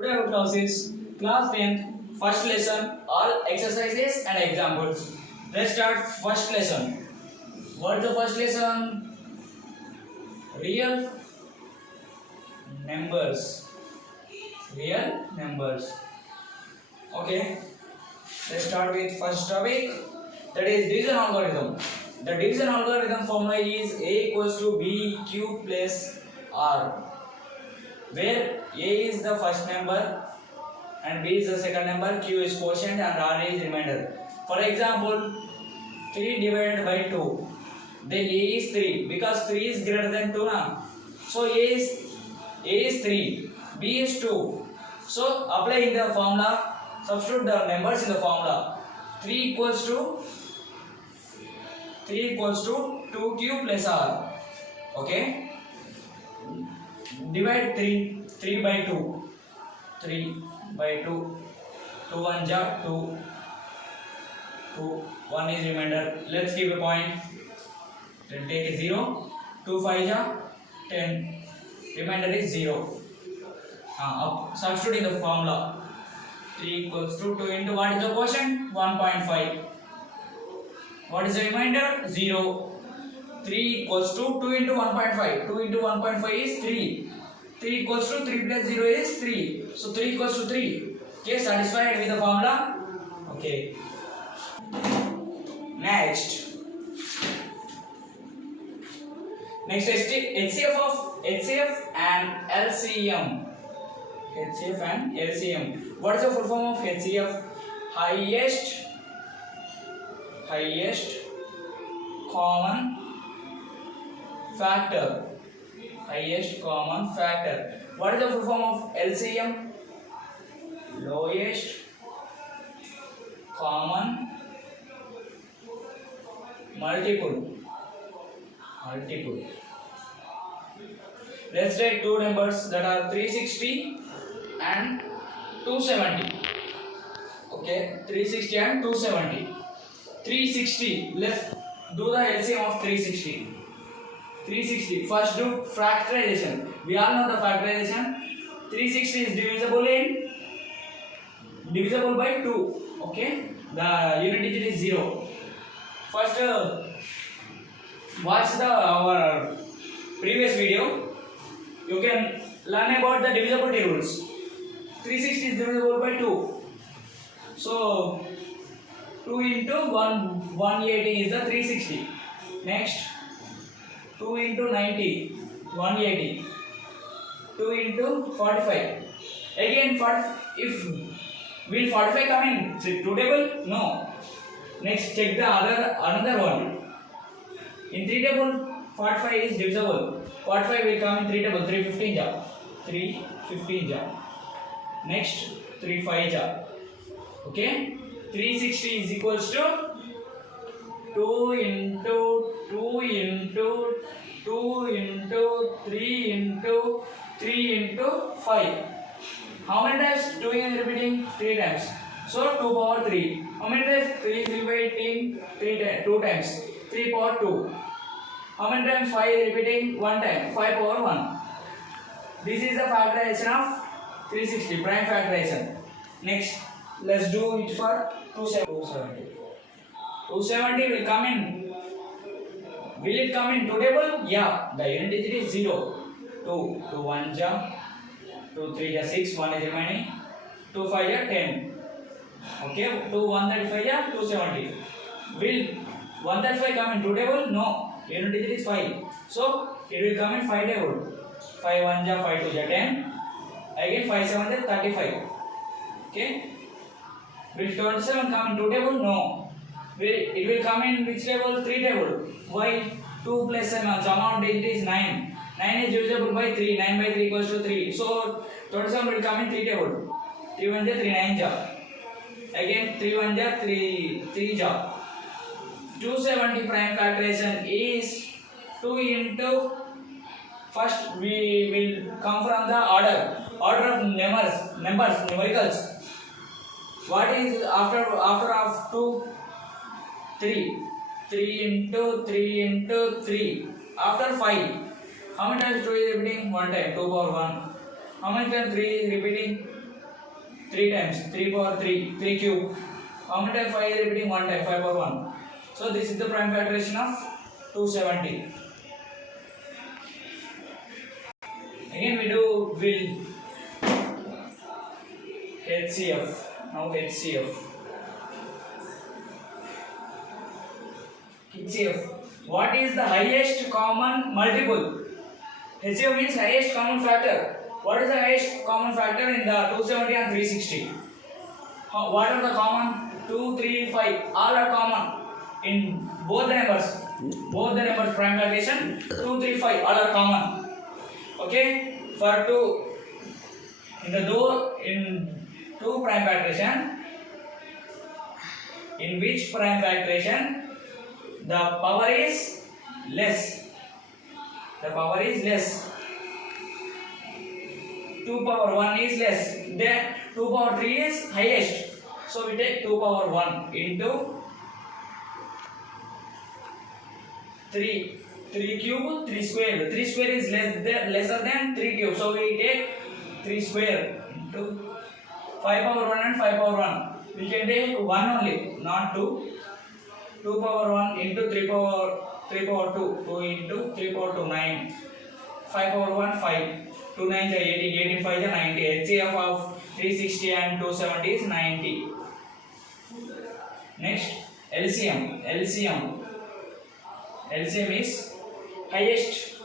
Today our class is class 10th first lesson, all exercises and examples. Let's start first lesson. What's the first lesson? Real numbers. Real numbers. Okay. Let's start with first topic, that is division algorithm. The division algorithm formula is A equals to B cube plus R, where A is the first number and B is the second number, Q is quotient and R is remainder. For example, 3 divided by 2, then A is 3 because 3 is greater than 2 now. So A is 3, B is 2. So apply in the formula, substitute the numbers in the formula. 3 equals to 2 cube plus R. Okay. Divide 3 by 2. 3 by 2. 2 1 ja 2. 1 is remainder. Let's give a point. Then take a 0. 2 5 ja 10. Remainder is 0. Substitute in the formula. 3 equals to 2 into what is the quotient? 1.5. What is the remainder? 0. 3 equals to 2 into 1.5. 2 into 1.5 is 3. 3 equals to 3 plus 0 is 3. So 3 equals to 3. Okay, satisfied with the formula? Okay. Next is HCF and LCM. HCF and LCM. What is the full form of HCF? Highest common factor. Highest common factor. What is the full form of LCM? Lowest common multiple. Let's take two numbers that are 360 and 270. Okay, 360 and 270. 360, let's do the LCM of 360. 360, first do factorization. We all know the factorization. 360 is divisible by 2. Okay, the unit digit is 0. First, watch our previous video. You can learn about the divisibility rules. 360 is divisible by 2. So 2 into 180 is the 360. Next, 2 into 90, 180. 2 into 45. Again, will 45 come in 2 table? No. Next, check the another one. In 3 table, 45 is divisible. 45 will come in 3 table. 315 ja. 315 ja. Next, 35 ja. Okay. 360 is equals to 2 into 2 into 2 into 3 into 3 into 5. How many times 2 is repeating? 3 times. So 2 power 3. How many times 3 is repeating? 2 times. 3 power 2. How many times 5 is repeating? 1 time. 5 power 1. This is the factorization of 360, prime factorization. Next, let's do it for 270. 270 will come in. Will it come in 2 table? Yeah. The unit digit is 0. 2. 2 1 ja. 2 3 ja 6. 1 is remaining. 2 5 ja 10. Okay. 2 135 ja 270. Will 135 come in 2 table? No. Unit digit is 5. So it will come in 5 table. 5 1 ja 5 2 ja 10. Again 5 7 ja 35. Okay. Will 27 come in 2 table? No. It will come in which table? 3 table. Why? 2 plus amount digit is 9. 9 is divisible by 3. 9 by 3 equals to 3. So 27 will come in 3 table. 3 1 ja 3 9 ja. Again 3 1 ja 3 ja. 270 prime factorization is 2 into, first we will come from the order of numbers, numericals. What is after of 2? 3. 3 into 3 into 3. After 5. How many times 2 is repeating? 1 time. 2 power 1. How many times 3 is repeating? 3 times, 3 power 3, 3 cube. How many times 5 is repeating? 1 time, 5 power 1. So this is the prime factorization of 270. Again we'll HCF. Now HCF. HCF. What is the highest common multiple? HCF means highest common factor. What is the highest common factor in the 270 and 360? What are the common? 2, 3, 5. All are common in both the numbers. Both the numbers prime factorization 2, 3, 5. All are common. Okay. For 2 in 2 prime factorization, in which prime factorization the power is less. The power is less. 2 power 1 is less. Then 2 power 3 is highest. So we take 2 power 1 into 3. 3 cube, 3 square. 3 square is lesser than 3 cube. So we take 3 square into 5 power 1 and 5 power 1. We can take 1 only, not 2. 2 power 1 into 3 power 2. 2 into 3 power 2, 9. 5 power 1, 5. 2 9 is 18. 18 5 is 90. HCF of 360 and 270 is 90. Next, LCM. LCM is highest.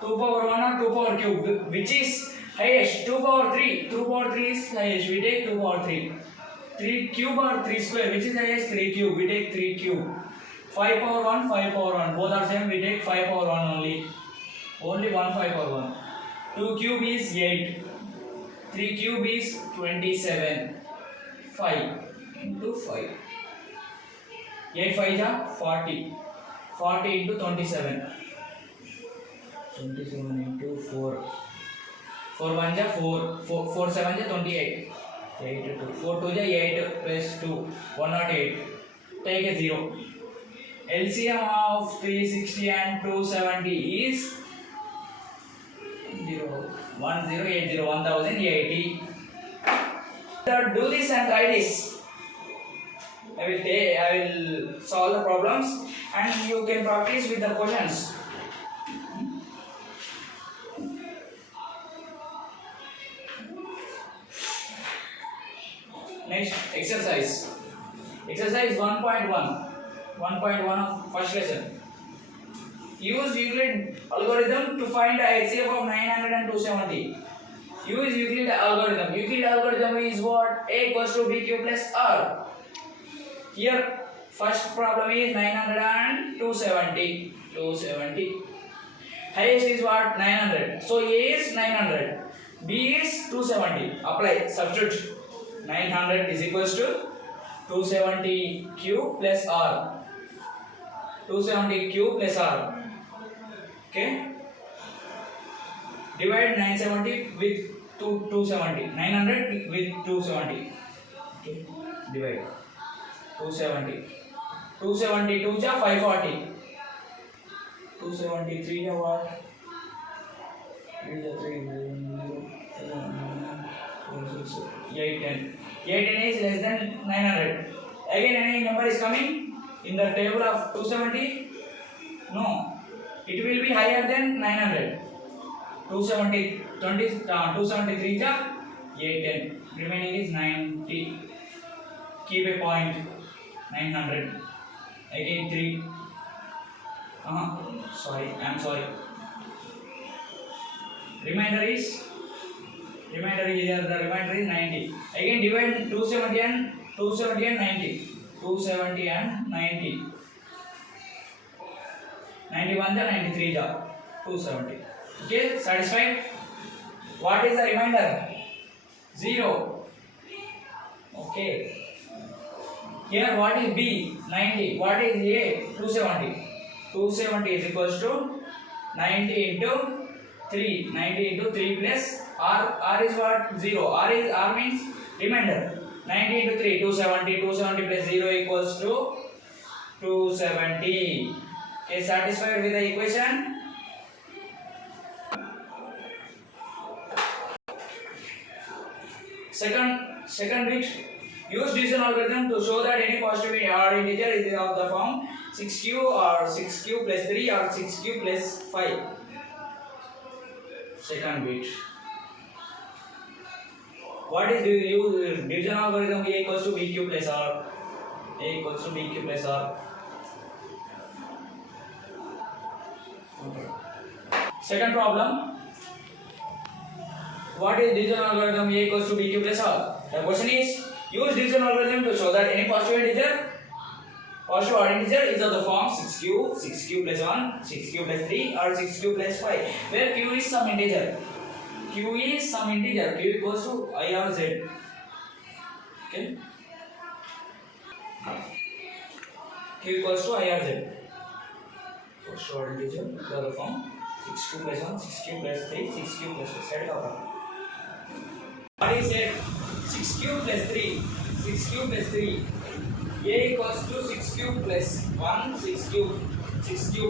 2 power 1 or 2 power cube. Which is highest? 2 power 3. 2 power 3 is highest. We take 2 power 3. 3 cube or 3 square. Which is highest? 3 cube. We take 3 cube. 5 power 1, 5 power 1. Both are same. We take 5 power 1 only. Only 1 5 power 1. 2 cube is 8. 3 cube is 27. 5 into 5. 8 5 is 40. 40 into 27. 27 into 4. 4 1 is 4. 4 7 is 28. 8 2. 4 2 is 8 plus 2. 108. Take a 0. LCM of 360 and 270 is 1080. 1080. Do this and try this. I will solve the problems and you can practice with the questions. Next, exercise 1.1 of first lesson. Use Euclid algorithm to find the HCF of 900 and 270. Use Euclid algorithm. Euclid algorithm is what? A equals to BQ plus R. Here, first problem is 900 and 270. Highest is what? 900. So A is 900. B is 270. Apply. Substitute. 900 is equals to 270 Q plus R. 270 Q plus R. Okay. Divide 970 with 270. 900 with 270. Okay. Divide. 270. 272 is 540. 273 is what? 810. 810 is less than 900. Again any number is coming in the table of 270? No. It will be higher than 900. 273 is 810. Remaining is 90. Keep a point. 900. Again 3. Sorry. Remainder is here. The remainder is 90. Again divide 270 and 90. 270 and 90. 91 is 93 is 270. Okay, satisfied? What is the remainder? 0. Okay. Here what is B? 90. What is A? 270. 270 is equals to 90 into 3. 90 into 3 plus R. R is what? 0. R means remainder. 90 into 3. 270. 270 plus 0 equals to 270. Okay, satisfied with the equation? Second bit, use division algorithm to show that any positive or integer is of the form 6q or 6q plus 3 or 6q plus 5. Second bit. What is the division algorithm? A equals to bq plus r. A equals to bq plus r. Second problem. What is division algorithm? A equals to bq plus r. The question is, use division algorithm to show that any positive odd integer is of the form 6q plus 1, 6q plus 3 or 6q plus 5, where q is some integer. Q is some integer. Q equals to I or Z. Okay. Q equals to I or Z. First order integer, the other form 6q plus 1, 6q plus 3, 6q plus 4. Set it up. What is it? 6q plus 3, 6q plus 3. A equals to 6q plus 1, 6q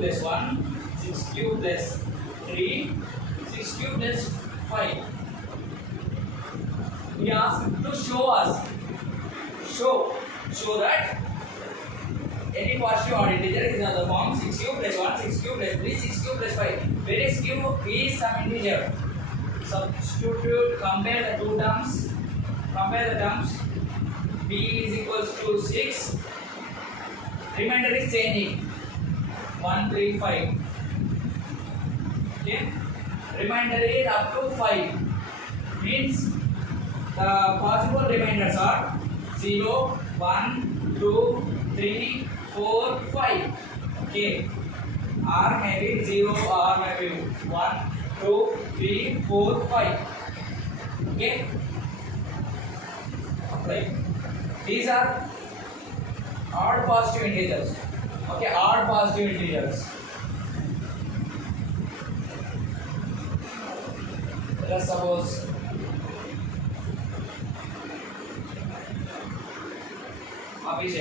plus 1, 6q plus 3, 6q plus 5. We ask to show that any positive odd integer is of the form 6q plus 1, 6q plus 3, 6q plus 5. Where is q is some integer. Substitute, compare the two terms. Compare the terms. B is equals to 6. Remainder is changing. 1, 3, 5. Okay. Remainder is up to 5. Means the possible remainders are 0, 1, 2, 3, 4, 5. Okay. R may be 0, R may be 1, 2, 3, 4, 5. Okay. Apply. These are odd positive integers. Okay, odd positive integers. Let us suppose Abhishek.